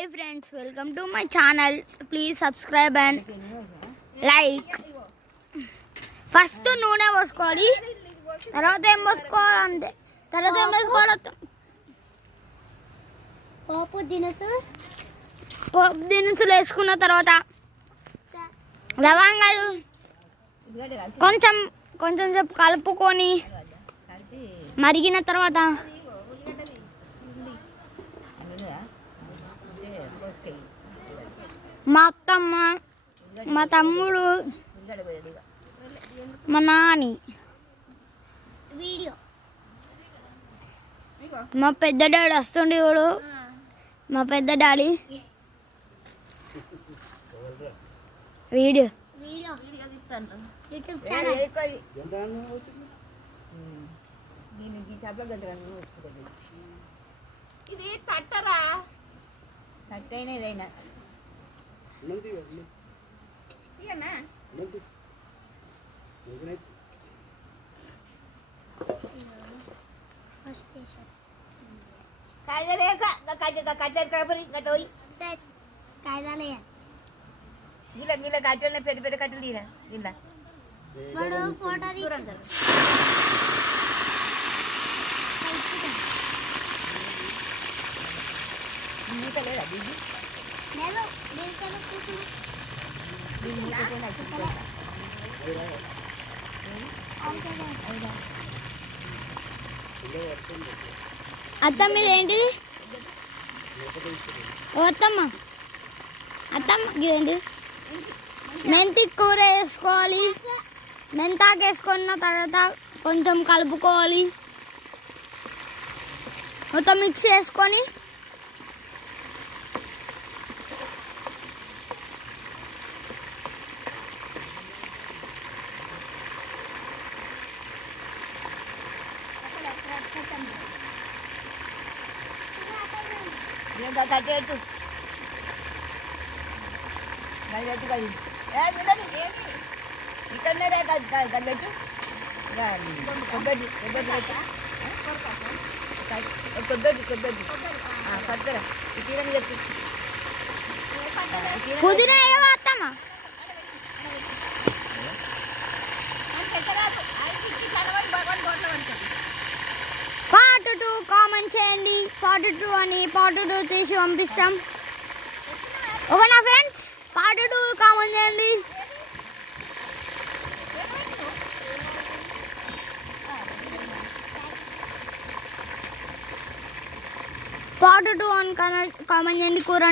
Hi friends, welcome to my channel. Please subscribe and like. First నూనె పోసుకోవాలి, తర్వాత ఏం పోసుకోవాలి అంతే. తర్వాత ఏం వేసుకోవాలి? పోపు దినుసులు వేసుకున్న తర్వాత లవంగాలు కొంచెం కొంచెం సేపు కలుపుకొని మరిగిన తర్వాత మా అత్తమ్మ, మా తమ్ముడు, మా నాని, మా పెద్ద డాడీ వస్తుండే ఇప్పుడు. మా పెద్ద డాడీ వీడియో యూట్యూబ్ ఛానల్. ఇది తట్టరా తట్టైనా ఏదైనా కట్టెలు పెద్ద పెద్ద కట్టెలు తీరా ఇలా లేదా దీది అత్తమ్మ ఇదేంటిది? అత్తమ్మ అత్తమ్మ ఇదేంటి? మెంతి కూర వేసుకోవాలి. మెంతాకు వేసుకున్న తర్వాత కొంచెం కలుపుకోవాలి. మొత్తం మిక్స్ చేసుకొని కట్టేట్టు ఇక్కడనే కట్టెట్టు కొబ్బరి కొబ్బరి కొబ్బరి కట్టరా తీరని చెప్పు. పుదీనా అత్తమ్మ పార్ట్ 2 కామెంట్ చేయండి. పార్ట్ 2 అని పార్ట్ 2 తీసి పంపిస్తాం. ఓకేనా ఫ్రెండ్స్? పార్ట్ 2 కామెంట్ చేయండి. పార్ట్ 2 అని కామెంట్ చేయండి. కూర